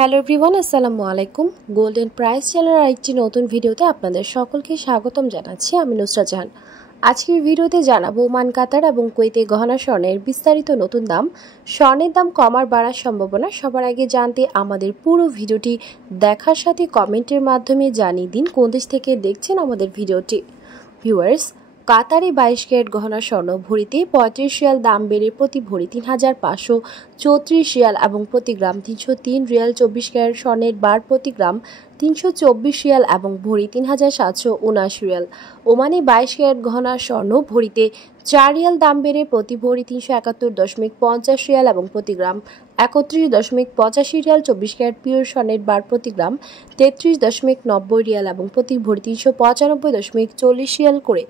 Hello everyone, আসসালামু আলাইকুম। Golden price চ্যানেলের আরেকটি নতুন ভিডিওতে আপনাদের সকলকে স্বাগতম জানাচ্ছি। আমি নুসরাত জাহান। আজকের ভিডিওতে জানাবো ওমান, কাতার এবং কুয়েতে গহনা স্বর্ণের বিস্তারিত নতুন দাম, স্বর্ণের দাম কমার বাড়ার সম্ভাবনা। সবার আগে জানতে আমাদের পুরো ভিডিওটি দেখার সাথে কমেন্টের মাধ্যমে জানিয়ে দিন কোন দেশ থেকে দেখছেন আমাদের ভিডিওটি। ভিউয়ার্স, কাতারে 22 ক্যারেট গহনা স্বর্ণ ভরিতে 35 রিয়াল দাম বেড়ে প্রতি ভরি 3534 রিয়াল এবং প্রতি গ্রাম 303 রিয়াল। 24 ক্যারেট স্বর্ণের বার প্রতি গ্রাম 324 রিয়াল এবং ভরি 3779 রিয়াল। ওমানে 22 ক্যারেট গহনা স্বর্ণ ভরিতে 4 রিয়াল দাম বেড়ে প্রতি ভরি 371.50 রিয়াল এবং প্রতি গ্রাম 31.85 রিয়াল। 24 ক্যারেট পিওর স্বর্ণের বার প্রতি গ্রাম 33.90 রিয়াল এবং প্রতি ভরি 395.40 রিয়াল করে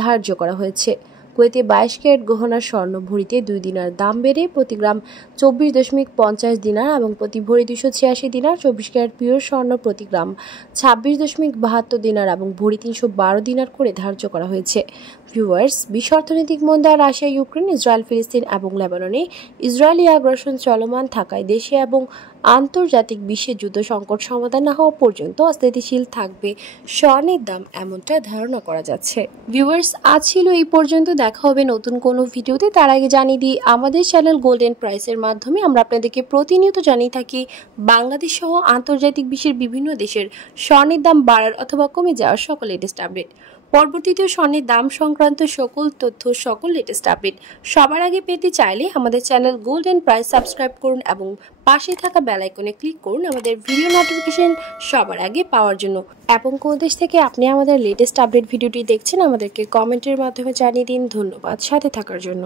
ধার্য করা হয়েছে। কুয়েতে 22 ক্যারেট গহনা স্বর্ণ ভরিতে 2 দিনার দাম বেড়ে প্রতি গ্রাম 24.50 দিনার এবং প্রতি ভরি 286 দিনার। 24 ক্যারেট পিওর স্বর্ণ প্রতি গ্রাম 26.72 দিনার এবং ভরি 312 দিনার করে ধার্য করা হয়েছে। ভিউয়ার্স, বিশ্ব অর্থনৈতিক মন্দা, রাশিয়া, ইউক্রেন, ইসরায়েল, ফিলিস্তিন এবং লেবাননে ইসরায়েলি আগ্রাসন চলমান থাকায় দেশে এবং আন্তর্জাতিক বিশ্বে যুদ্ধ সংকট সমাধান না হওয়া পর্যন্ত অস্থিতিশীল থাকবে স্বর্ণের দাম, এমনটা ধারণা করা যাচ্ছে। ভিউয়ার্স, আজ ছিল এই পর্যন্ত। দেখা হবে নতুন কোনো ভিডিওতে। তার আগে জানিয়ে দিই, আমাদের চ্যানেল গোল্ডেন প্রাইসের মাধ্যমে আমরা আপনাদেরকে প্রতিনিয়ত জানিয়ে থাকি বাংলাদেশ সহ আন্তর্জাতিক বিশ্বের বিভিন্ন দেশের স্বর্ণের দাম বাড়ার অথবা কমে যাওয়ার সকল লেটেস্ট আপডেট। পরবর্তীতে স্বর্ণের দাম সংক্রান্ত সকল তথ্য, সকল লেটেস্ট আপডেট সবার আগে পেতে চাইলে আমাদের চ্যানেল গোল্ডেন প্রাইস সাবস্ক্রাইব করুন এবং পাশে থাকা বেল আইকনে ক্লিক করুন আমাদের ভিডিও নোটিফিকেশন সবার আগে পাওয়ার জন্য। এবং কোন দেশ থেকে আপনি আমাদের লেটেস্ট আপডেট ভিডিওটি দেখছেন আমাদেরকে কমেন্টের মাধ্যমে জানিয়ে দিন। ধন্যবাদ সাথে থাকার জন্য।